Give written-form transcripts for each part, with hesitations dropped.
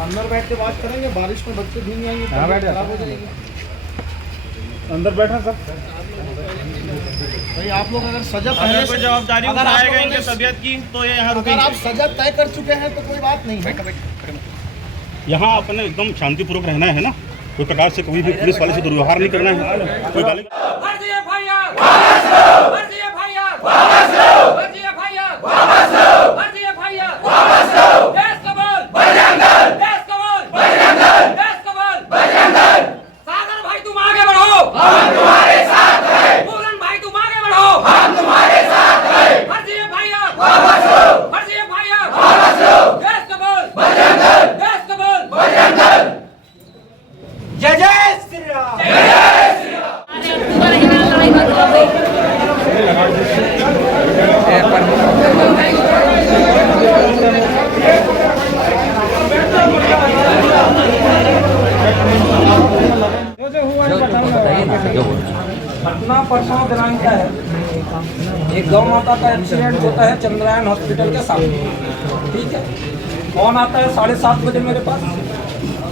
अंदर बैठ के बात करेंगे, बारिश में बच्चे भीग जाएंगे, खराब हो जाएगी। अंदर बैठा सर। भाई आप लोग अगर सजा अगर कोई जवाबदारी उठाएगा इनके तबीयत की तो ये यहाँ अगर रुकेंगे। आप सजा तय कर चुके हैं तो कोई बात नहीं है। यहाँ अपने एकदम शांतिपूर्वक रहना है ना, कोई प्रकार से कभी भी पुलिस वाले से दुर्व्यवहार नहीं करना है। कोई गाली जय जय श्री राम। घटना परसों दिनांक का है। एक गौ माता का एक्सीडेंट होता है चंद्रायन हॉस्पिटल के सामने। ठीक है, कौन आता है 7:30 बजे मेरे पास।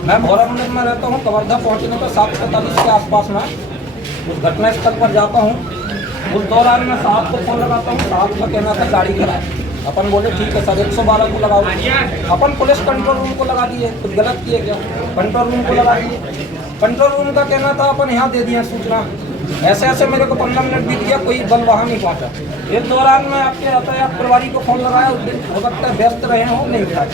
मैं भोरा मंदिर में रहता हूँ। कवर्धा पहुँचने पर 7:45 के आसपास में उस घटनास्थल पर जाता हूँ। उस दौरान मैं साहब को फोन लगाता हूँ। साहब का कहना था गाड़ी खराब। अपन बोले ठीक है सर 112 को लगाओ। अपन पुलिस कंट्रोल रूम को लगा दिए। कुछ गलत किए क्या? कंट्रोल रूम को लगा दिए। कंट्रोल रूम का कहना था अपन यहाँ दे दिए सूचना। ऐसे ऐसे मेरे को 15 मिनट बीत गया, कोई बल वहाँ नहीं पहुँचा। इस दौरान मैं आपके यातायात प्रभारी को फोन लगाया, हो सकता है व्यस्त रहे हों, नहीं उठाए।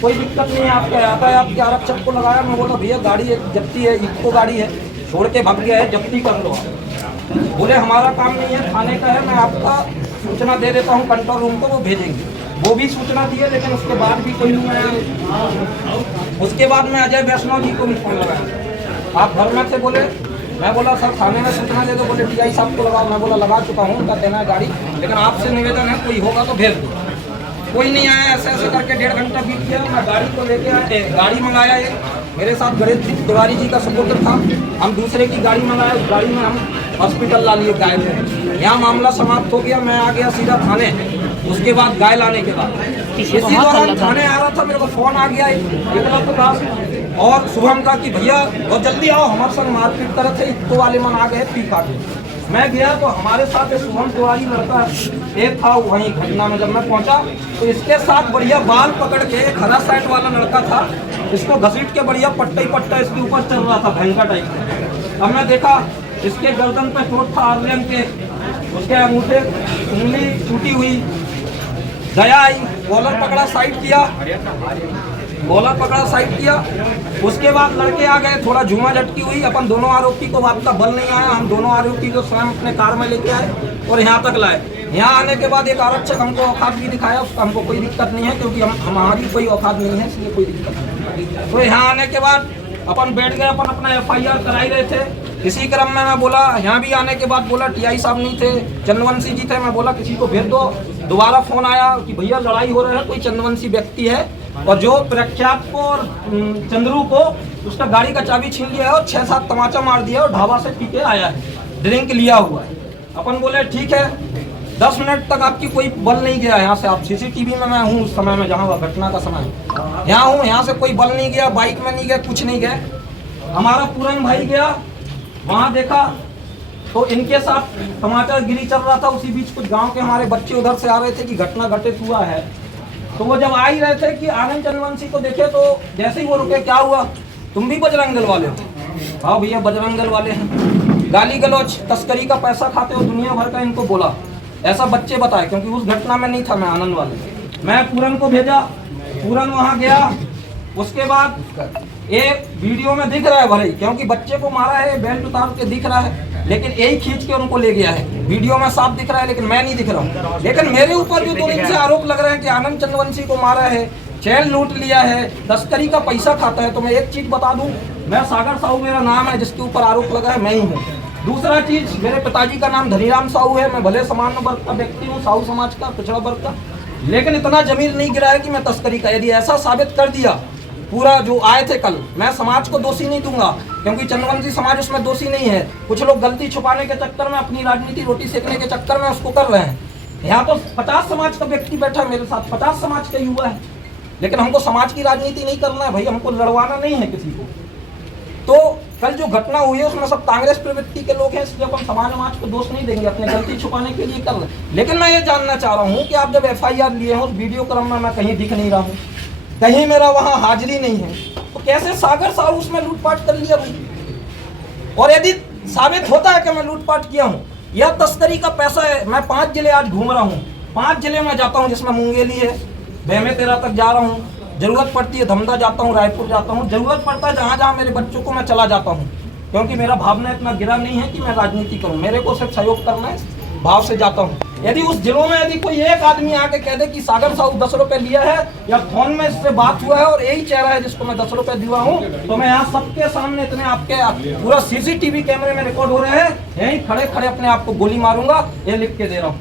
कोई दिक्कत नहीं है। आपके यातायात के आरक्षक को लगाया। मैं बोला भैया गाड़ी एक जब्ती है, इको गाड़ी है, छोड़ के भाग गया है, जब्ती कर लो। बोले हमारा काम नहीं है, थाने का है, मैं आपका सूचना दे देता हूँ कंट्रोल रूम को, वो भेजेंगे। वो भी सूचना दी है, लेकिन उसके बाद भी कोई नहीं आया। उसके बाद मैं अजय वैष्णव जी को भी फोन लगाया। आप घर में से बोले, मैं बोला सर थाने में सूचना दे दो। बोले टीआई साहब को लगाओ। मैं बोला लगा चुका हूँ, उनका कहना है गाड़ी, लेकिन आपसे निवेदन है कोई होगा तो भेज दो। कोई नहीं आया। ऐसे ऐसे करके 1.5 घंटा बीत गया। मैं गाड़ी को लेके आया, गाड़ी मंगाया। एक मेरे साथ गणेश तिवारी जी का सपोर्टर था। हम दूसरे की गाड़ी मंगाया। उस गाड़ी में हम हॉस्पिटल ला लिए गाय को। यहाँ मामला समाप्त हो गया। मैं आ गया सीधा थाने। उसके बाद गाय लाने के बाद इसी दौरान थाने आ रहा था, मेरे को फोन आ गया एकलव्य दास और शुभम का कि भैया बहुत जल्दी आओ, हमारे संग मारपीट करे थे, इक्को वाले मन आ गए, पी काटे। मैं गया तो हमारे साथ शुभम तिवारी लड़का एक था वहीं घटना में। जब मैं पहुंचा तो इसके साथ बढ़िया बाल पकड़ के एक हरा साइड वाला लड़का था, इसको घसीट के बढ़िया पट्टा ही पट्टा इसके ऊपर चल रहा था, भयंकर टाइप। अब मैं देखा इसके गर्दन पे चोट था आर्लियन के, उसके अंगूठे उंगली टूटी हुई। दया आई, कॉलर पकड़ा साइड किया, कॉलर पकड़ा साइड किया। उसके बाद लड़के आ गए, थोड़ा झूमा झटकी हुई। अपन दोनों आरोपी को आपका बल नहीं आया। हम दोनों आरोपी को स्वयं अपने कार में लेके आए और यहाँ तक लाए। यहाँ आने के बाद एक आरक्षक हमको औकात भी दिखाया। उसका हमको कोई दिक्कत नहीं है, क्योंकि हमारी कोई औकात नहीं है, इसलिए कोई दिक्कत नहीं। तो यहाँ आने के बाद अपन बैठ गए, अपन अपना FIR कराई रहे थे। इसी क्रम में मैं बोला, यहाँ भी आने के बाद बोला टीआई साहब नहीं थे, चंद्रवंशी जी थे। मैं बोला किसी को भेज दो। दोबारा फोन आया कि भैया लड़ाई हो रही है, कोई चंद्रवंशी व्यक्ति है और जो प्रख्यात को और चंद्रू को उसका गाड़ी का चाबी छीन लिया है और 6-7 तमाचा मार दिया और ढाबा से पी के आया है, ड्रिंक लिया हुआ है। अपन बोले ठीक है, 10 मिनट तक आपकी कोई बल नहीं गया यहाँ से। आप CCTV में मैं हूँ उस समय में, जहाँ घटना का समय यहाँ हूँ। यहाँ से कोई बल नहीं गया, बाइक में नहीं गया, कुछ नहीं गए। हमारा पूरन भाई गया, वहाँ देखा तो इनके साथ समाचारगिरी चल रहा था। उसी बीच कुछ गांव के हमारे बच्चे उधर से आ रहे थे कि घटना घटित हुआ है। तो वो जब आ ही रहे थे कि आनंद चंद्रवंशी को देखे, तो जैसे ही वो रुके, क्या हुआ, तुम भी बजरंग दल वाले हो? हाँ भैया बजरंग दल वाले हैं। गाली गलौज, तस्करी का पैसा खाते हो, दुनिया भर का इनको बोला। ऐसा बच्चे बताए, क्योंकि उस घटना में नहीं था मैं, आनंद वाले। मैं पूरन को भेजा, पूरन वहाँ गया। उसके बाद एक वीडियो में दिख रहा है भले, क्योंकि बच्चे को मारा है, बेल्ट उतार के दिख रहा है, लेकिन यही खींच के उनको ले गया है। वीडियो में साफ दिख रहा है, लेकिन मैं नहीं दिख रहा हूँ। लेकिन मेरे ऊपर जो 2 दिन से आरोप लग रहे हैं कि आनंद चंद्रवंशी को मारा है, चैन लूट लिया है, तस्करी का पैसा खाता है, तो मैं एक चीज बता दूं, मैं सागर साहू मेरा नाम है, जिसके ऊपर आरोप लगा है मैं ही हूँ। दूसरा चीज, मेरे पिताजी का नाम धनीराम साहू है। मैं भले सामान्य वर्ग का व्यक्ति हूँ, साहू समाज का, पिछड़ा वर्ग का, लेकिन इतना जमीन नहीं गिरा है कि मैं तस्करी का। यदि ऐसा साबित कर दिया पूरा जो आए थे कल, मैं समाज को दोषी नहीं दूंगा, क्योंकि चंद्रवंशी समाज उसमें दोषी नहीं है। कुछ लोग गलती छुपाने के चक्कर में, अपनी राजनीति रोटी सेकने के चक्कर में उसको कर रहे हैं। यहाँ तो 50 समाज का व्यक्ति बैठा है मेरे साथ, 50 समाज का युवा है। लेकिन हमको समाज की राजनीति नहीं करना है भाई, हमको लड़वाना नहीं है किसी को। तो कल जो घटना हुई है उसमें सब कांग्रेस प्रवृत्ति के लोग हैं, इसलिए अपन समाज को दोष नहीं देंगे, अपनी गलती छुपाने के लिए कर रहे हैं। लेकिन मैं ये जानना चाह रहा हूँ कि आप जब FIR लिए हैं उस वीडियो क्रम में मैं कहीं दिख नहीं रहा हूँ, कहीं मेरा वहाँ हाजिरी नहीं है, तो कैसे सागर साहू उसमें लूटपाट कर लिया भाई? और यदि साबित होता है कि मैं लूटपाट किया हूँ, यह तस्करी का पैसा है, मैं 5 जिले आज घूम रहा हूँ, 5 जिले में जाता हूँ जिसमें मुंगेली है, बेमेतरा तक जा रहा हूँ, जरूरत पड़ती है धमदा जाता हूँ, रायपुर जाता हूँ, जरूरत पड़ता है जहाँ जहाँ मेरे बच्चों को मैं चला जाता हूँ, क्योंकि मेरा भावना इतना गिरा नहीं है कि मैं राजनीति करूँ, मेरे को सिर्फ सहयोग करना है, भाव से जाता हूँ। यदि उस जिलों में यदि कोई एक आदमी आके कह दे कि सागर साहू 10 रुपए लिया है या फोन में इससे बात हुआ है और यही चेहरा है जिसको मैं 10 रुपए दिया हूँ, तो मैं यहाँ सबके सामने इतने आपके पूरा CCTV कैमरे में रिकॉर्ड हो रहे हैं, यहीं खड़े खड़े अपने आप को गोली मारूंगा, ये लिख के दे रहा हूँ।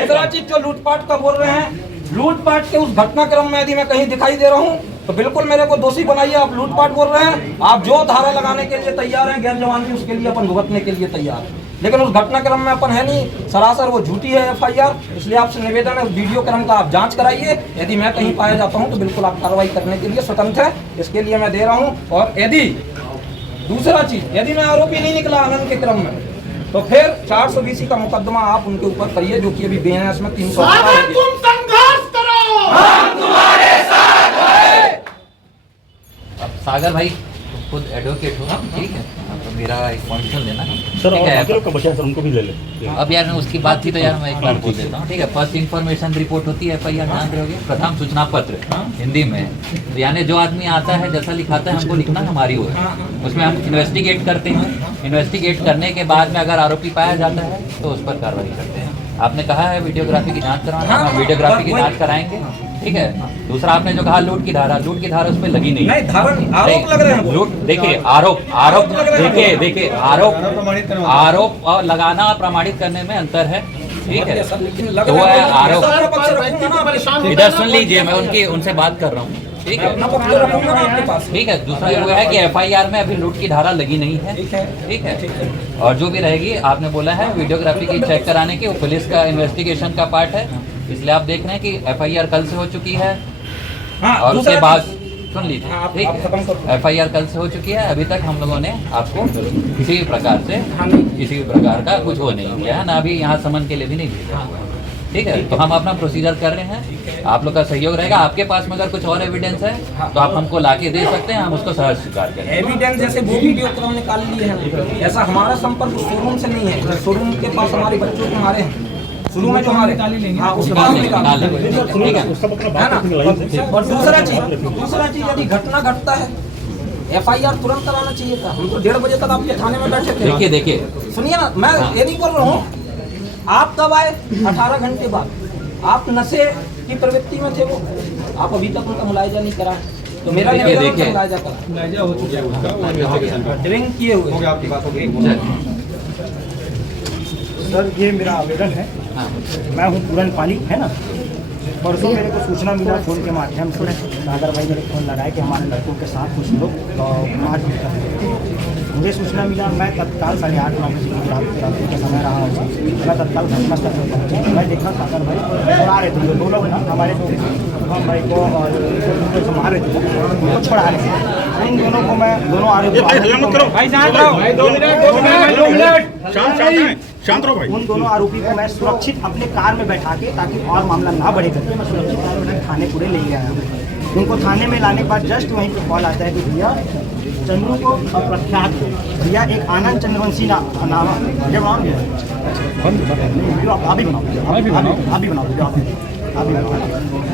दूसरा चीज जो लूटपाट का बोल रहे हैं, लूटपाट के उस घटनाक्रम में यदि मैं कहीं दिखाई दे रहा हूँ तो बिल्कुल मेरे को दोषी बनाइए। आप लूटपाट बोल रहे हैं, आप जो धारा लगाने के लिए तैयार हैं गैर जवानगी, उसके लिए अपन भुगतने के लिए तैयार हैं, लेकिन उस घटनाक्रम में अपन है नहीं, सरासर वो झूठी है FIR। इसलिए आपसे निवेदन है वीडियो क्रम का आप जांच कराइए, यदि मैं कहीं पाया जाता हूं तो बिल्कुल आप कार्रवाई करने के लिए स्वतंत्र है, इसके लिए मैं दे रहा हूं। और यदि दूसरा चीज, यदि मैं आरोपी नहीं निकला आनंद के क्रम में, तो फिर 420 का मुकदमा आप उनके ऊपर करिए, जो कि अभी BNS में 300। तुम संघर्ष करो, हम तुम्हारे साथ हैं। अब सागर भाई खुद एडवोकेट हो, ठीक है, तो मेरा एक पॉइंट सुन लेना सर, ठीक और है। बाकी लोग का बचा है सर, उनको भी ले ले। अब यार उसकी बात थी तो यार मैं एक बार बोल देता हूँ, ठीक है। फर्स्ट इन्फॉर्मेशन रिपोर्ट होती है FIR, जान रहे होगे, प्रथम सूचना पत्र हिंदी में, तो यानी जो आदमी आता है जैसा लिखाता है हमको लिखना हमारी वो है, उसमें हम इन्वेस्टिगेट करते हैं, इन्वेस्टिगेट करने के बाद में अगर आरोपी पाया जाता है तो उस पर कार्रवाई करते हैं। आपने कहा है वीडियोग्राफी की जांच करवाना, हम वीडियोग्राफी की जांच कराएंगे, ठीक है। दूसरा आपने जो कहा लूट की धारा उस पर लगी नहीं, आरोप लग रहे हैं लूट, देखिए आरोप देखिए आरोप और लगाना प्रमाणित करने में अंतर है, ठीक है। तो वो है आरोप, इधर सुन लीजिए, मैं उनसे बात कर रहा हूँ, ठीक है, ठीक है। दूसरा ये है कि FIR में अभी लूट की धारा लगी नहीं है, ठीक है। और जो भी रहेगी, आपने बोला है वीडियोग्राफी की चेक कराने की, वो पुलिस का इन्वेस्टिगेशन का पार्ट है, इसलिए आप देख रहे हैं कि FIR कल से हो चुकी है, और उसके बाद सुन लीजिए, ठीक है, FIR कल से हो चुकी है, अभी तक हम लोगों ने आपको किसी भी प्रकार का कुछ वो नहीं किया है, ना अभी यहाँ समन के लिए भी नहीं भेजा हुआ है, ठीक है। तो हम अपना प्रोसीजर कर रहे हैं, आप लोग का सहयोग रहेगा। आपके पास में अगर कुछ और एविडेंस है तो आप हमको लाके दे सकते हैं, हम उसको सहर्ष स्वीकार करें। एविडेंस जैसे वो वीडियो क्रम निकाल लिए हैं, ऐसा हमारा संपर्क शोरूम से नहीं है, शोरूम के पास हमारे बच्चों के हमारे हैं, शुरू में जो हमारे हाँ उसका हम निकाल लेंगे, ठीक है ना। और दूसरा चीज यदि घटना घटता है FIR तुरंत कराना चाहिए था, हम तो 1:30 बजे तक आपके थाने में बैठे थे। देखिए सुनिए ना, मैं ये नहीं बोल रहा हूँ, आप कब आए? 18 घंटे बाद। आप नशे की प्रवृत्ति में थे, वो आप अभी तक उनका मुलायजा नहीं करा, तो मेरा मुलायजा करा, मुलायजा हो चुका है, ड्रिंक किए हुए हो गया, आपकी बात हो गई। सर ये मेरा आवेदन है, मैं हूँ पूरन पाली, है ना। परसों मेरे को सूचना मिला फ़ोन के माध्यम से, सागर भाई मेरे फ़ोन लगाए कि हमारे लड़कों के साथ कुछ लोग मारपीट कर रहे हैं। मुझे सूचना मिला, मैं तत्काल 8:30-9 बजे की रात का समय रहा हूँ, मैं तत्काल घटनास्थल पर पहुँचा। मैं देखा सागर भाई और आ रहे थे, दो लोग ना हमारे हम भाई को और उनको मार रहे थे, उनको छोड़ा रहे थे। इन दोनों को मैं दोनों आ रहे शांत रहो भाई। उन दोनों आरोपी को मैं सुरक्षित अपने कार में बैठा के, ताकि और मामला ना बढ़े करके मैं सुरक्षित कार में थाने पूरे ले गया हूँ। उनको थाने में लाने के बाद जस्ट वहीं पे कॉल आता है कि भैया चंद्रू को प्रख्यात भैया एक आनंद चंद्रवंशी नाम वीडियो आप भी बनाओ,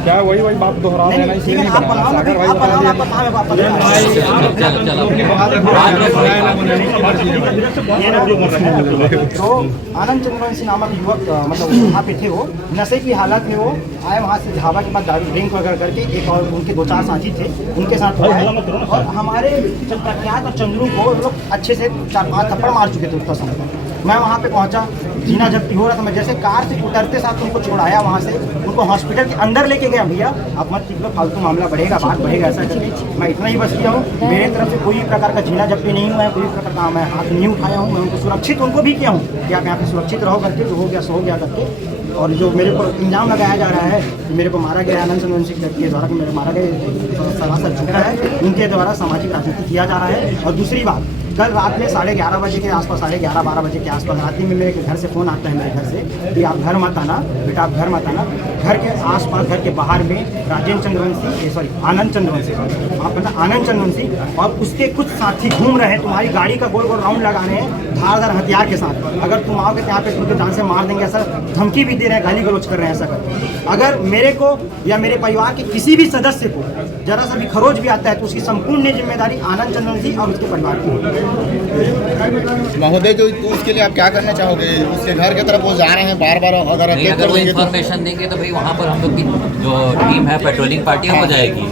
क्या वही बात दोहरा रहे हैं, इसलिए नहीं बना सागर भाई तो आनंद चंद्रवंशी नामक युवक मतलब वहाँ पे थे, वो नशे की हालत में वो आए, वहाँ से ढाबा के बाद दारू ड्रिंक वगैरह करके एक और उनके 2-4 साथी थे, उनके साथ वो आए और हमारे प्रख्यात और चंद्रू को लोग अच्छे से 4-5 थप्पड़ मार चुके थे उसका समय। मैं वहाँ पे पहुँचा, जीना जब्ती हो रहा था। मैं जैसे कार से उतरते साथ उनको छोड़ाया, वहाँ से उनको हॉस्पिटल के अंदर लेके गया। भैया आप मत कीजिए, फालतू मामला बढ़ेगा, बात बढ़ेगा, ऐसा करके मैं इतना ही बस किया हूँ। मेरे तरफ से कोई प्रकार का जीना जब्ती नहीं हुआ है, कोई प्रकार का मैं हाथ नहीं उठाया हूँ। मैं उनको सुरक्षित उनको भी किया हूँ कि आप यहाँ पे सुरक्षित रहो करके, जो हो गया सो हो गया करके। और जो मेरे को इल्ज़ाम लगाया जा रहा है कि मेरे को मारा गया आनंद चंद्रवंशी के द्वारा, कि मेरे मारा गया, सरासर झूठा है। उनके द्वारा सामाजिक राजनीति किया जा रहा है। और दूसरी बात, कल रात में 11:30 बजे के आसपास, 11:30-12 बजे के आसपास रात में मेरे घर से फ़ोन आता है, मेरे घर से, कि आप घर मत आना बेटा, आप घर मत आना। घर के आसपास, घर के बाहर में राजेंद्र चंद्रवंशी, सॉरी आनंद चंद्रवंशी, आनंद चंद्रवंशी और उसके कुछ साथी घूम रहे हैं, तुम्हारी गाड़ी का गोल गोल राउंड लगा रहे हैं धारदार हथियार के साथ। अगर तुम आओगे तो यहाँ पे तुमको जान से मार देंगे, ऐसा धमकी भी दे रहे हैं, गाली गलौज कर रहे हैं, ऐसा करके। अगर मेरे को या मेरे परिवार के किसी भी सदस्य को जरा सा भी खरोच भी आता है तो उसकी संपूर्ण जिम्मेदारी आनंद चंद्रवंशी और उसके परिवार की होगी। महोदय, जो उसके लिए आप क्या करना चाहोगे? उसके घर की तरफ वो जा रहे हैं बार-बार, अगर नहीं, अगर वो इन्फॉर्मेशन देंगे तो भाई वहाँ पर हम लोग की जो टीम है पेट्रोलिंग पार्टी हो जाएगी।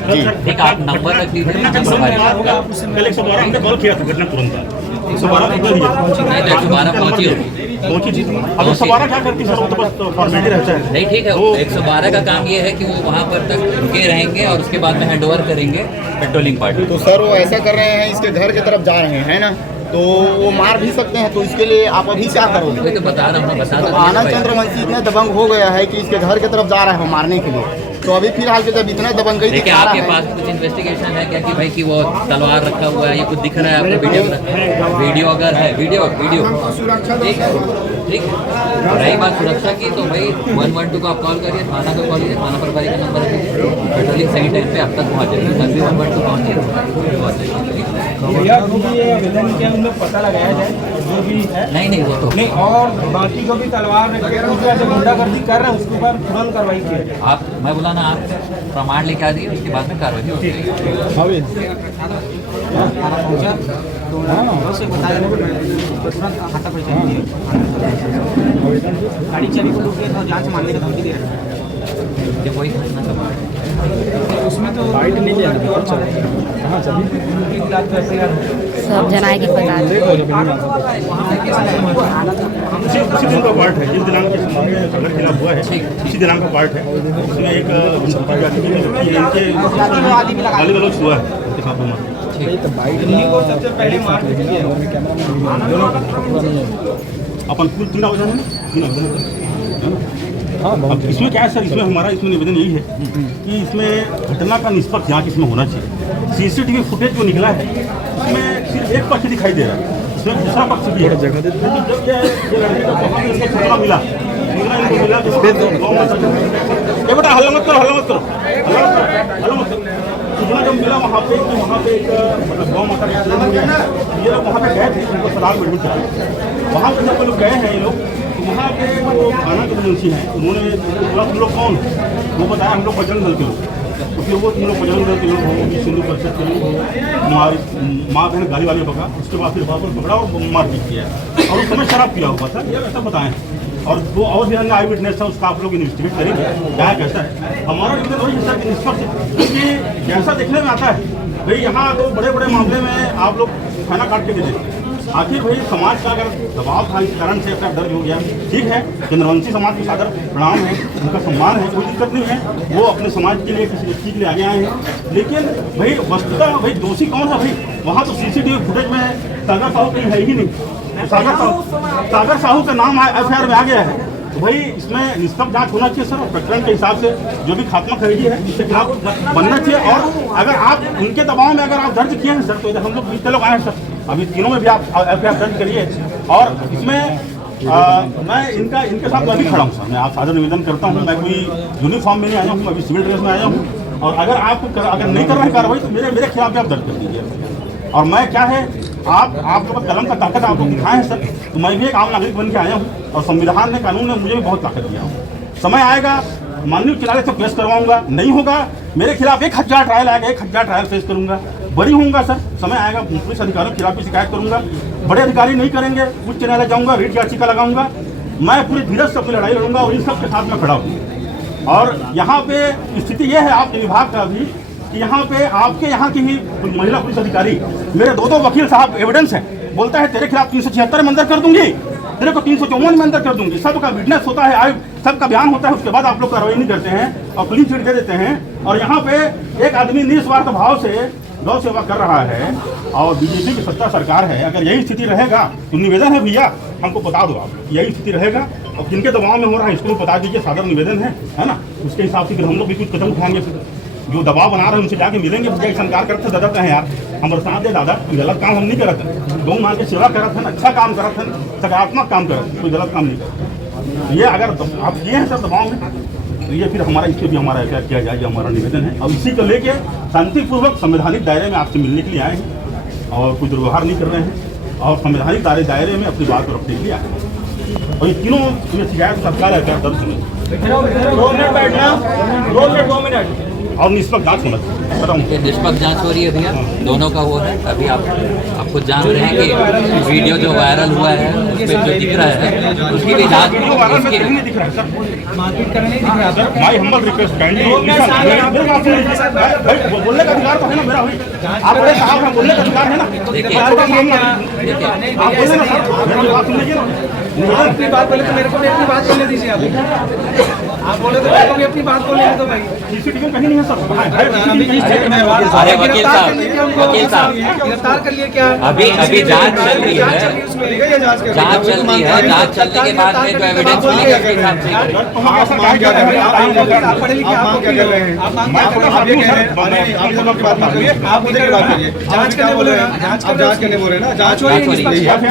ठीक, आप नंबर रख दीजिए, कल 112 हमने कॉल किया था घटना तुरंत 112 पहुँची पहुंची थी। अब 112 क्या करती सर, वो तो बस फॉर्मेलिटी रहता है। नहीं, ठीक है, 112 का काम ये है कि वो वहाँ पर तक रुके रहेंगे और उसके बाद में हैंडओवर करेंगे पेट्रोलिंग पार्टी। तो सर वो ऐसा कर रहे हैं, इसके घर की तरफ जा रहे हैं ना, तो वो मार भी सकते हैं। तो इसके लिए आप अभी क्या करोगे? तो बता रहा हूँ, बता तो आनंद चंद्रवंशी इतने दबंग हो गया है कि इसके घर की तरफ जा रहा है मारने के लिए। तो अभी फिलहाल जब इतना दबंगई देखिए, आपके पास कुछ इन्वेस्टिगेशन है क्या कि भाई कि वो तलवार रखा हुआ है, ये कुछ दिख रहा है आपको? वीडियो अगर है, वीडियो ठीक है, ठीक है। रही बात सुरक्षा की, तो भाई 112 को आप कॉल करिए, थाना को कॉल कीजिए, थाना प्रभारी का नंबर दीजिए, पेट्रोलिंग सही टाइम पे आप तक पहुँच जाएगी। बस भी 112 पहुँचे भैया क्योंकि ये आवेदन के उनमें पता लगाया जाए जो भी है। नहीं वो तो नहीं, और बाकी को भी तलवार जो गुंडागर्दी कर रहे हैं उसके ऊपर तुरंत कार्रवाई की जाए। आप, मैं बोला ना, आप प्रमाण लेके आ दिए, उसके बाद में कार्रवाई होगी। गाड़ी चली को लूट के जान से मारने का धमकी दे रहे हैं। ये वही घटना का बात है। उसमें तो बाइट नहीं लिया सब जनाए की पता उसी दिन का पार्ट है, जिस दिनांक के अगर खिलाफ हुआ है उसी दिनांक का पार्ट है। उसमें एक गाली गलौज हुआ है उनके साथ में। सबसे पहले मार अपन कुल 3 आवेदन है। अब इसमें क्या है सर, इसमें हमारा इसमें निवेदन यही है कि इसमें घटना का निष्पक्ष जांच इसमें होना चाहिए। सीसीटीवी फुटेज जो निकला है उसमें सिर्फ एक पक्ष दिखाई दे रहा है, इसमें दूसरा पक्ष भी है। जब ये सूचना मिला बेटा हल्ला मत करो, सूचना जब मिला वहाँ पे कि वहाँ पे एक मतलब गौ माता ये लोग वहाँ पे गए थे, उनको सलाह में एडमिट करा। वहाँ पे जब लोग गए हैं ये लोग, तो वहाँ पे जो थाना के मुंशी हैं उन्होंने बोला तुम लोग कौन? वो बताया हम लोग बजरंग दल के लोग। तो फिर वो तुम लोग बजरंग दल के लोग हो, सिंधु परिषद के लोग हो, हमारी माँ बहन गाड़ी वाले पकड़ा, उसके बाद फिर वापस पकड़ा और मारपीट किया और उस समय शराब पिया हुआ था, ये ऐसा बताएं। और वो और भी आई विटनेस था, उसका आप लोग इन्वेस्टिगेट करेंगे क्या कैसा है। हमारा निवेदन वही हिस्सा की निष्पक्ष, क्योंकि जैसा देखने में आता है भाई यहाँ तो बड़े बड़े मामले में आप लोग खाना काट के दे देते। आखिर भाई समाज का अगर दबाव था, इस कारण से अपना दर्ज हो गया, ठीक है, चंद्रवंशी समाज को सादर प्रणाम है, उनका सम्मान है, कोई दिक्कत नहीं है। वो अपने समाज के लिए किसी व्यक्ति के लिए आगे आए हैं, लेकिन भाई वस्तुतः भाई दोषी कौन है भाई? वहाँ तो सीसीटीवी फुटेज में सागर साहू कहीं है ही नहीं। सागर साहू का नाम FIR में आ गया है, तो भाई इसमें निष्पक्ष जांच होना चाहिए सर। और प्रकरण के हिसाब से जो भी खात्मा खरीदी है इसके खिलाफ बनना चाहिए। और अगर आप उनके दबाव में अगर आप दर्ज किए हैं सर, तो इधर हम लोग 20 लोग आए हैं सर, अभी तीनों में भी आप FIR दर्ज करिए। और इसमें मैं इनके साथ मैं भी खड़ा हूँ सर, मैं आप सादर निवेदन करता हूँ। मैं कोई यूनिफॉर्म में नहीं आया हूँ, अभी सिविल ड्रेस में आया हूँ। और अगर आप अगर नहीं कर रहे हैं कार्रवाई तो मेरे खिलाफ भी आप दर्ज कर दीजिए। और मैं क्या है, आपके पास कलम का ताकत आप लोग दिखाए हैं सर, तो मैं भी एक आम नागरिक बन के आया हूँ और संविधान ने, कानून ने मुझे भी बहुत ताकत दिया हूँ। समय आएगा माननीय उच्च न्यायालय से पेश करवाऊंगा, नहीं होगा मेरे खिलाफ 1000 ट्रायल आएगा, 1000 ट्रायल पेश करूंगा, बरी होऊंगा सर। समय आएगा पुलिस अधिकारियों के खिलाफ भी शिकायत करूंगा, बड़े अधिकारी नहीं करेंगे, उच्च न्यायालय जाऊंगा, रिट याचिका लगाऊंगा। मैं पूरी धीरज से अपनी लड़ाई लड़ूंगा और इन सब के साथ में खड़ा हूँ। और यहाँ पे स्थिति ये है आपके विभाग का भी कि यहाँ पे आपके यहाँ की ही महिला पुलिस अधिकारी, मेरे 2 वकील साहब एविडेंस है, बोलता है तेरे खिलाफ 376 में अंदर कर दूंगी, तेरे को 354 में अंदर कर दूंगी। सबका विटनेस होता है, आय सबका बयान होता है, उसके बाद आप लोग कार्रवाई नहीं करते हैं और क्लीन चिट दे देते हैं। और यहाँ पे एक आदमी निस्वार्थ भाव से गौ सेवा कर रहा है और बीजेपी की सत्ता सरकार है। अगर यही स्थिति रहेगा तो निवेदन है भैया, हमको बता दो आप यही स्थिति रहेगा और किनके दबाव में हो रहा है इसको बता दीजिए, सादर निवेदन है ना। उसके हिसाब से फिर हम लोग भी कुछ कदम उठाएंगे। जो दबाव बना रहे हैं उनसे जाके मिलेंगे, भैया संकार करते दादा कहें यार हम साथ दे दादा, गलत काम हम नहीं करते, गौ माँ की सेवा करते हैं, अच्छा काम करते हैं, सकारात्मक काम करते, कोई गलत काम नहीं करते। ये अगर आप ये हैं सर दबाव में तो ये फिर हमारा इससे भी हमारा क्या किया जाए, हमारा निवेदन है। और इसी को लेके शांतिपूर्वक संवैधानिक दायरे में आपसे मिलने के लिए आए हैं और कोई दुर्व्यवहार नहीं कर रहे हैं और संवैधानिक दायरे में अपनी बात को रखने के लिए आए हैं। और ये तीनों ये शिकायत सरकार है क्या दर्ज होने 2 मिनट बैठना, 2 मिनट और निष्पक्ष जांच होना चाहिए। ये निष्पक्ष जांच हो रही है भैया, दोनों का वो है। अभी आपको जान रहे हैं कि वीडियो जो वायरल हुआ है उसमें जो दिख रहा है उसकी भी जांच नहीं दिख रहा है सर, मारपीट करने नहीं दिख रहा है। माय हम्बल रिक्वेस्ट काइंडली बोलने का अधिकार तो है ना मेरा, आप बड़े साहब हैं, बोलने का अधिकार है ना। देखिए आप बोले ना सर, मेरी बात सुन लीजिए ना। अपनी बात बोले तो मेरे को भी अपनी बात बोलने दीजिए। आप बोले तो मेरे को भी अपनी बात बोलने दो भाई। सीसीटीवी कहीं नहीं है सर। अरे वकील साहब गिरफ्तार कर लिए क्या? अभी जांच चल रही है, जांच चल रही है, जांच चलने के बाद में जो एविडेंस मिलेगा उसके हिसाब से आप मांग क्या कर रहे हैं? आप मांग क्या कर रहे हैं? आप ये कह रहे हैं आप लोगों की बात मत करिए, आप मुझे की बात करिए। जांच करने बोल रहे हैं, जांच करने बोल रहे हैं ना, जांच हो रही है,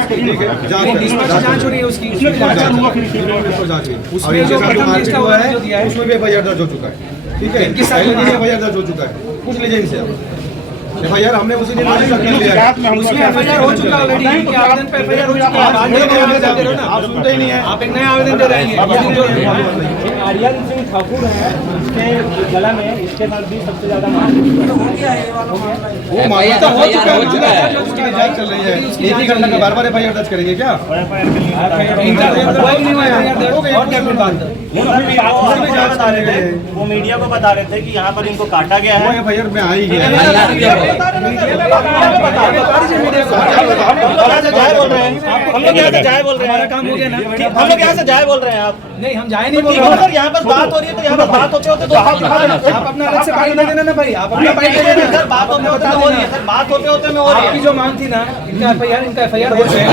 ठीक है, जांच हो रही है उसकी। उसमें जो प्रथम लिस्ट हुआ है उसमें भी एफआईआर दर्ज हो चुका है, ठीक है, पहले दिन एफआईआर दर्ज हो चुका है। पूछ लीजिए इनसे आप, एफआईआर हमने उसी दिन कर लिया है, उसमें एफआईआर हो चुका है ऑलरेडी। इनके आवेदन पे एफआईआर हो चुका है। आप सुनते ही नहीं है। आप एक नया आवेदन दे रहे हैं। आर्यन सिंह ठाकुर है, उसके गला में इसके साथ भी सबसे ज्यादा मारपीट वो मामला तो हो चुका है, उसकी जांच चल रही है। एक ही घटना का बार-बार एफआईआर दर्ज करेंगे क्या? वो मीडिया को बता रहे थे कि यहाँ पर इनको काटा गया वो है। एफआईआर में आई है। हम लोग यहाँ से जाए बोल रहे हैं, काम हो गया ना। हम लोग यहाँ से जाए बोल रहे हैं। आप नहीं, हम जाए नहीं बोल ठीक रहे है हैं। सर, यहाँ पर बात हो रही है तो यहाँ पर बात होते होते तो आप अपना अलग से बाइट दे देना ना भाई, आप अपना बाइट दे देना। सर बात होते होते में हो रही है, सर बात होते होते में हो रही आपकी है। जो मांग थी ना, इनका एफआईआर हो गया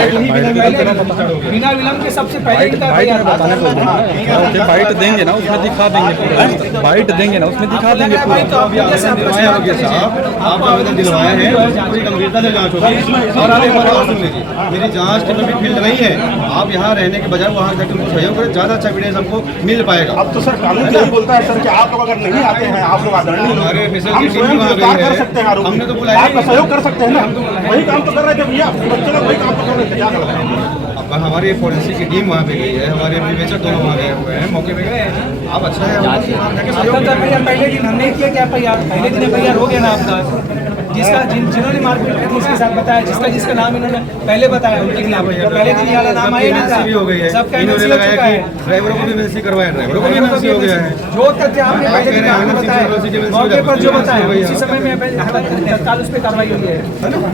बिना विलंब के। सबसे पहले इनका एफआईआर बाइट देंगे ना उसमें दिखा देंगे, बाइट देंगे ना उसमें दिखा देंगे पूरा। दिलवाया वकील साहब, आप आवेदन दिलवाए हैं, पूरी गंभीरता से जांच होगी। और आप हमारी बात सुन लीजिए, मेरी जांच टीम में फील्ड नहीं है, आप यहाँ रहने के बजाय वहाँ जाकर उनको सहयोग करें, ज़्यादा अच्छा एविडेंस हमको मिल पाएगा। अब तो सर कानून यही बोलता है सर कि आप लोग अगर नहीं आते हैं, आप लोग आदरणीय लोग, अरे मिसल हम की टीम स्वयं वहाँ गिरफ्तार गई कर है, सकते हैं आरोपी। हमने तो बुलाया आपका सहयोग कर सकते हैं ना, वही काम तो कर रहे थे भैया, बच्चे लोग वही काम तो कर रहे थे, क्या कर रहे हैं। अब हमारी फोरेंसिक की टीम वहाँ पे गई है, हमारे विवेचक दोनों वहाँ गए हुए हैं, मौके पे गए हैं। आप अच्छा है पहले दिन हमने किया क्या एफआईआर? पहले दिन एफआईआर हो गया ना आपका। जिसका जिन्होंने मारपीट की थी उसके साथ बताया, जिसका नाम इन्होंने पहले बताया उनके खिलाफ पहले दिन वाला नाम आया नहीं था। भी हो गई है, सबका इन्होंने एमएलसी हो लगाया चुका है। कि ड्राइवरों को भी एमएलसी करवाया, ड्राइवरों को भी एमएलसी हो गया है। जो तथ्य आपने पहले दिन आपने बताया, मौके पर जो बताया उसी समय में तत्काल उस पर कार्रवाई हुई है।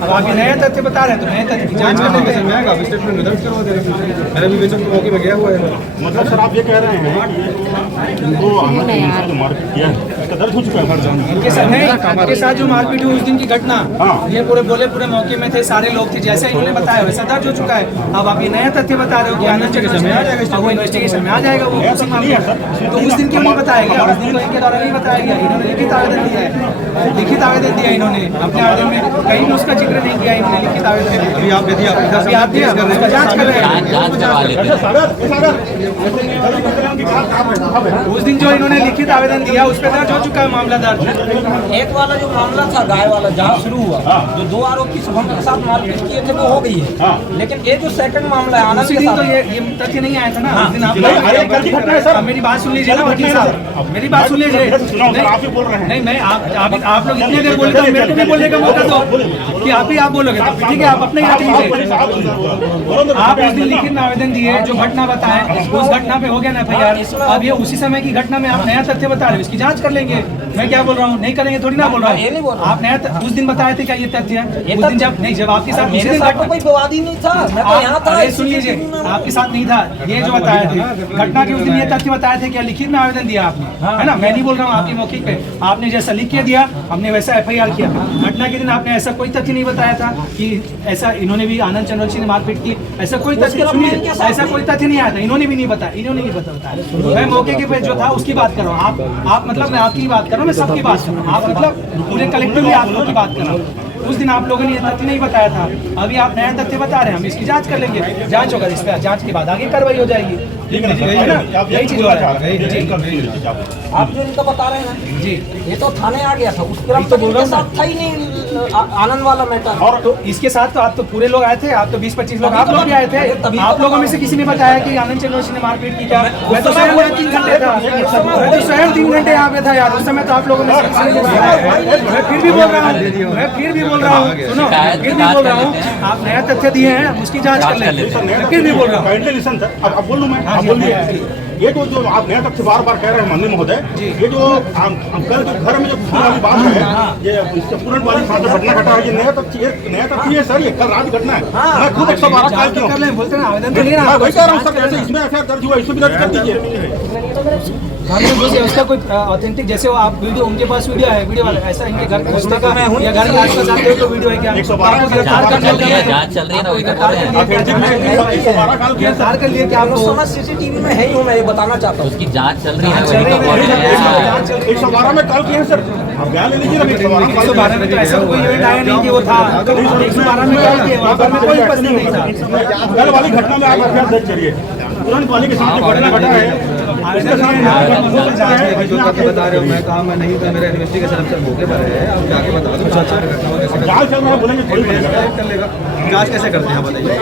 अब आप नए तथ्य बता रहे हैं तो नए तथ्य की जांच करने में मैं आप स्टेटमेंट दर्ज करवा दे रहे हैं। मेरा विवेचक तो मौके पे गया हुआ है। मतलब सर आप ये कह रहे हैं कि इनको जो मारपीट किया है इसका दर्ज हो चुका है सर। इनके साथ जो मारपीट हुई उस दिन की घटना, ये पूरे मौके में थे, सारे लोग थे, जैसे इन्होंने बताया वैसा दर्ज हो चुका है। अब आप ये नया तथ्य बता रहे हो कि आनंद में आ जाएगा, वो इन्वेस्टिगेशन में आ जाएगा। वो उसी मामले तो उस दिन क्यों नहीं बताया गया? उस दिन तो इनके द्वारा नहीं बताया गया। इन्होंने लिखित आवेदन दिया है, लिखित आवेदन दिया इन्होंने अपने आवेदन में, कहीं उसका जिक्र नहीं किया इन्होंने, लिखित आवेदन दिया। अभी आप यदि आप जांच कर रहे हैं, जांच करवा लेते हैं। उस दिन जो इन्होंने लिखित आवेदन दिया उस पर दर्ज हो चुका है मामला दर्ज। एक वाला जो मामला था गाय वाला जहाँ शुरू हुआ, जो 2 आरोपी शुभम के साथ मारपीट किए थे वो हो गई है। लेकिन ये जो सेकंड मामला है आनंद के साथ, तो ये तथ्य नहीं आया था ना उस दिन। आप मेरी बात सुन लीजिए ना वकील साहब, मेरी बात सुन लीजिए। आप ही बोल रहे हैं। नहीं मैं आप लोग इतने देर बोले तो मेरे को भी बोलने का मौका दो। कि आप बोलोगे तो ठीक है, आप अपने आप उस दिन लिखित में आवेदन दिए, जो घटना बताएं उस घटना पे हो गया ना FIR। अब ये उसी समय की घटना में आप नया तथ्य बता रहे हो, इसकी जांच कर लेंगे। मैं क्या बोल रहा हूँ, नहीं करेंगे थोड़ी ना बोल रहा हूँ। आप नया उस दिन बताए थे क्या ये तथ्य है? उस दिन जब आपके साथ मेरे साथ तो कोई विवाद ही नहीं था, मैं तो यहाँ था। सुन लीजिए, आपके साथ नहीं था ये जो बताए थे घटना के उस दिन ये तथ्य बताए थे क्या लिखित में आवेदन दिया आपने, है ना? मैं नहीं बोल रहा हूँ, आपके मौखिक पे आपने जैसा लिख के दिया हमने वैसा FIR किया। घटना के दिन आपने ऐसा कोई तथ्य नहीं बताया था कि ऐसा इन्होंने भी आनंद चंद्रवंशी ने मारपीट की, ऐसा कोई तथ्य सुनिए, ऐसा कोई तथ्य नहीं आया था। इन्होंने भी नहीं बताया, मैं मौके के पे जो था उसकी बात कर रहा हूँ। आप मतलब मैं आपकी बात कर रहा हूँ, मैं सबकी बात कर रहा हूँ। आप मतलब पूरे कलेक्टिवली आप लोगों की बात कर रहा हूँ। उस दिन आप लोगों ने ये तथ्य नहीं बताया था, अभी आप नया तथ्य बता रहे हैं, हम इसकी जांच कर लेंगे। जांच होगा, इस पर जांच के बाद आगे कार्रवाई हो जाएगी। यही चीज हो रहा है। आप जो इनका बता रहे हैं जी, ये तो थाने आ गया था, उस क्रम तो बोल रहा हूँ साथ था ही नहीं आनंद वाला मैटर। और तो इसके साथ तो आप तो पूरे लोग आए थे, आप तो 20-25 लोग आप लोग भी आए थे। आप लोगों में से किसी ने बताया कि आनंद चंद्रवंशी ने मारपीट की क्या? मैं तो स्वयं 3 घंटे था, मैं तो स्वयं 3 घंटे यहाँ पे था यार। उस समय तो आप लोगों में से किसी ने बताया। मैं फिर भी बोल रहा हूँ, सुनो, फिर भी बोल रहा हूँ, आप नया तथ्य दिए हैं, उसकी जांच कर लेते हैं। फिर भी बोल रहा हूँ, अब बोल लूँ मैं, आप बोलिए। ये तो जो आप नया तथ्य बार बार कह रहे हैं माननीय महोदय, ये जो कल जो घर में जो पूछने वाली बात है, ये इससे पूर्ण वाली साथ घटना घटा है, ये नया तथ्य है सर। ये कल रात घटना है, मैं खुद 112 काल क्यों बोलते हैं आवेदन के लिए ना, वही कह रहा हूँ सर। कैसे इसमें FIR दर्ज हुआ, इसमें भी दर्ज कर दीजिए। उसका कोई ऑथेंटिक, जैसे वो आप वीडियो, उनके पास वीडियो है, वीडियो वाला ऐसा इनके घर पहुंचने का मैं हूँ या घर के आसपास आते हो तो वीडियो है क्या? 112 गिरफ्तार कर लिया, जांच चल रही है ना, वही तो बोल रहे हैं। गिरफ्तार कर लिए क्या? आप समझ CCTV में है ही हूँ, मैं ये बताना चाहता हूँ। उसकी जांच चल रही है, वही तो बोल रहे हैं। 112 में कल किए सर, आप बयान ले लीजिए ना। 112 में तो ऐसा कोई इवेंट आया नहीं कि वो था। 112 में क्या किया, वहाँ पर में कोई उपस्थित नहीं था। कल वाली घटना में आप FIR दर्ज करिए। तुरंत वाली के साथ घटना घटा है, जो आप बता रहे हो, मैं कहा मैं नहीं था, मेरा इन्वेस्टिगेशन अफसर मौके पर है, आप जाके बता दो। जांच चल रहा है, बोलेंगे थोड़ी कर लेगा। जांच कैसे करते हैं बताइए?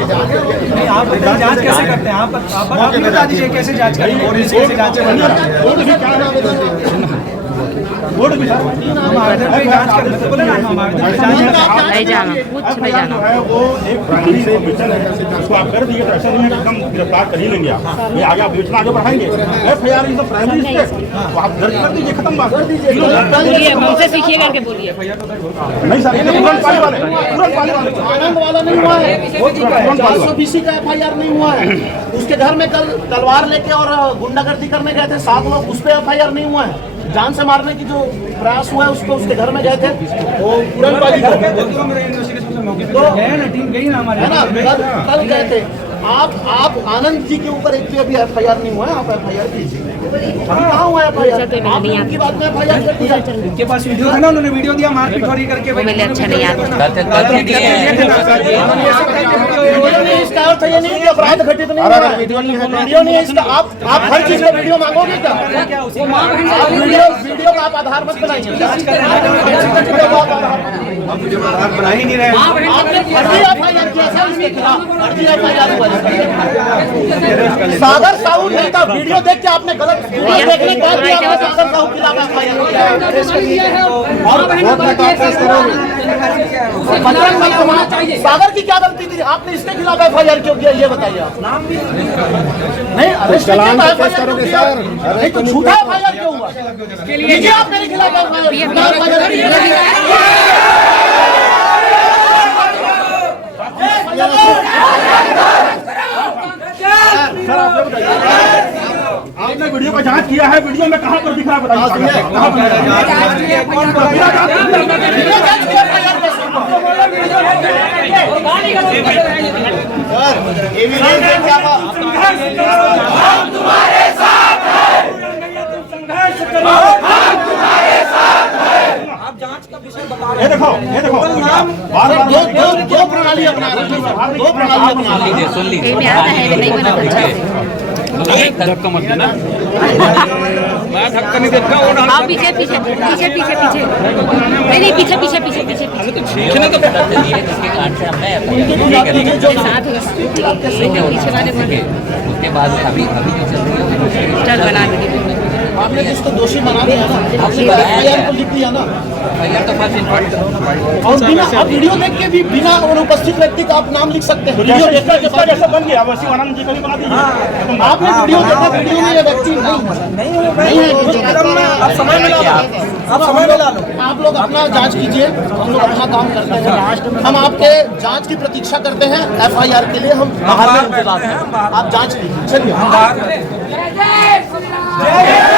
नहीं, आप बताइए जांच कैसे करते हैं? आप बता दीजिए कैसे जांच करेंगे, कैसे जांच बोर्ड भी हम आवेदन पे जांच कर लेते, बोले ना हम आवेदन पे जांच नहीं जाना, कुछ नहीं जाना। है वो एक प्राइमरी सबमिशन है, उसको आप कर दिए तो ऐसा नहीं है कि एकदम गिरफ्तार कर ही लेंगे आप। ये आगे आप योजना आगे बढ़ाएंगे। FIR इज प्राइमरी स्टेप, तो आप दर्ज कर दीजिए, खत्म बात। बोलिए, हमसे सीखिए करके बोलिए। नहीं सर, ये तुरंत पाली वाले आनंद वाला नहीं हुआ है, 420 का FIR नहीं हुआ है। उसके घर में कल तलवार लेके और गुंडागर्दी करने गए थे 7 लोग, उस पर FIR नहीं हुआ है। जान से मारने की जो प्रयास हुआ है उसको उसके घर में गए थे, वो पूरनपाली को टीम गई ना हमारे, है ना, कल गए थे। आप आनंद जी के ऊपर एक भी अभी FIR नहीं हुआ है, आप FIR कीजिए। अभी कहाँ हुआ FIR? आप उनकी बात में FIR कर दिया। उनके पास वीडियो था ना, उन्होंने वीडियो दिया मारपीट हो रही करके। वो मेरे अच्छा नहीं आता। इसका अर्थ ये नहीं कि अपराध घटित नहीं हुआ है। वीडियो नहीं है इसका। आप हर चीज में वीडियो मांगोगे क्या? वीडियो का आप आधार मत बनाइए। बना ही नहीं रहे। आपने फर्जी FIR किया सर इसके खिलाफ, फर्जी FIR हुआ। सागर साहू नहीं था, वीडियो देख के आपने गलत देखने के बाद भी आपने सागर साहू के खिलाफ FIR किया। सागर की क्या गलती थी? आपने इसके खिलाफ FIR क्यों किया, ये बताइए आप। नहीं, अरेस्ट करोगे सर? नहीं तो झूठा FIR क्यों हुआ? कीजिए आप मेरे खिलाफ आपने वीडियो का जांच किया है, वीडियो में कहाँ पर दिख रहा है बताइए? ये देखो दो प्रणाली अपना रही, सुन लीजिए, में आता है नहीं बना धक्का मत देना, मैं धक्का नहीं देता। आप पीछे पीछे पीछे पीछे पीछे नहीं पीछे पीछे पीछे पीछे सीखने तो बताते दिए जिसके कारण से हमने साथ पीछे वाले उसके बाद अभी जो चल रही है चल बना दीजिए। आपने जिसको दोषी बना दिया ना, आपने FIR को लिख दिया ना, FIR तो फर्स्ट इन्फॉर्म और बिना आप वीडियो देख के भी बिना अनुपस्थित व्यक्ति का आप नाम लिख सकते हैं। वीडियो देखने के बाद जैसा बन गया वैसे आनंद जी का भी बना दीजिए। आपने वीडियो देखा, वीडियो में ये व्यक्ति नहीं है। आप समय में ला लो, आप समय में ला लो। आप लोग अपना जांच कीजिए, हम लोग अपना काम करते हैं। हम आपके जांच की प्रतीक्षा करते हैं। FIR के लिए हम बाहर में इंतजार हैं, आप जांच कीजिए। चलिए। जय